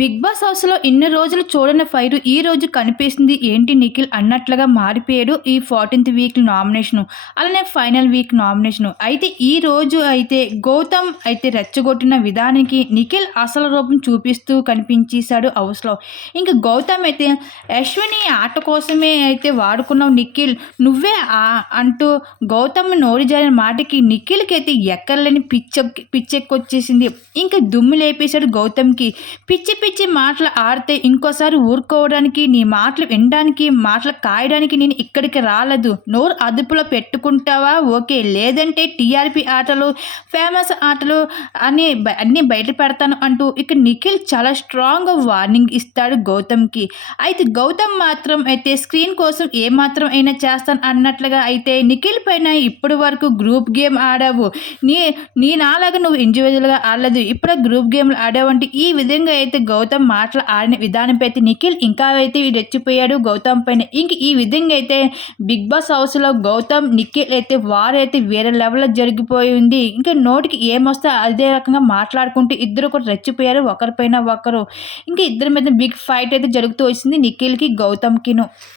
Big boss హౌస్లో ఇన్ని రోజులు చూడని ఫైరు ఈ రోజు కనిపిస్తుంది ఏంటి నిఖిల్ అన్నట్లుగా మారిపోయాడు ఈ ఫార్టీన్త్ వీక్ నామినేషను అలానే ఫైనల్ వీక్ నామినేషను. అయితే ఈ రోజు అయితే గౌతమ్ అయితే రెచ్చగొట్టిన విధానానికి నిఖిల్ అసలు రూపం చూపిస్తూ కనిపించేశాడు హౌస్లో. ఇంకా గౌతమ్ అయితే అశ్విని ఆట కోసమే అయితే వాడుకున్నావు నిఖిల్ నువ్వే అంటూ గౌతమ్ నోరు జారిన మాటకి నిఖిల్కి అయితే ఎక్కర్లేని పిచ్చ పిచ్చెక్కొచ్చేసింది. ఇంకా దుమ్ము లేపేశాడు గౌతమ్కి. పిచ్చి పిచ్చి మాటలు ఆడితే ఇంకోసారి ఊరుకోవడానికి నీ మాటలు వినడానికి మాటలు కాయడానికి నేను ఇక్కడికి రాలేదు. నోరు అదుపులో పెట్టుకుంటావా? ఓకే లేదంటే టీఆర్పీ ఆటలు ఫేమస్ ఆటలు అని బ- అన్నీ బయట పెడతాను అంటూ ఇక నిఖిల్ చాలా స్ట్రాంగ్ వార్నింగ్ ఇస్తాడు గౌతమ్కి. అయితే గౌతమ్ మాత్రం అయితే స్క్రీన్ కోసం ఏ మాత్రం అయినా చేస్తాను అన్నట్లుగా అయితే నిఖిల్ పైన ఇప్పటి వరకు గ్రూప్ గేమ్ ఆడావు. నీ నీ నాలాగా నువ్వు ఇండివిజువల్గా ఆడలేదు. ఇప్పుడు గ్రూప్ గేమ్లు ఆడావంటే ఈ విధంగా అయితే గౌతమ్ మాటలు ఆడిన విధానంపై అయితే నిఖిల్ ఇంకా అయితే రెచ్చిపోయాడు. గౌతమ్ పైన ఇంక ఈ విధంగా అయితే బిగ్ బాస్ హౌస్లో గౌతమ్ నిఖిల్ అయితే వారైతే వేరే లెవెల్లో జరిగిపోయి ఉంది. ఇంకా నోటికి ఏమొస్తే అదే రకంగా మాట్లాడుకుంటూ ఇద్దరు కూడా రెచ్చిపోయారు. ఒకరిపైన ఒకరు ఇంకా ఇద్దరి మీద బిగ్ ఫైట్ అయితే జరుగుతూ వచ్చింది నిఖిల్కి గౌతమ్కిను.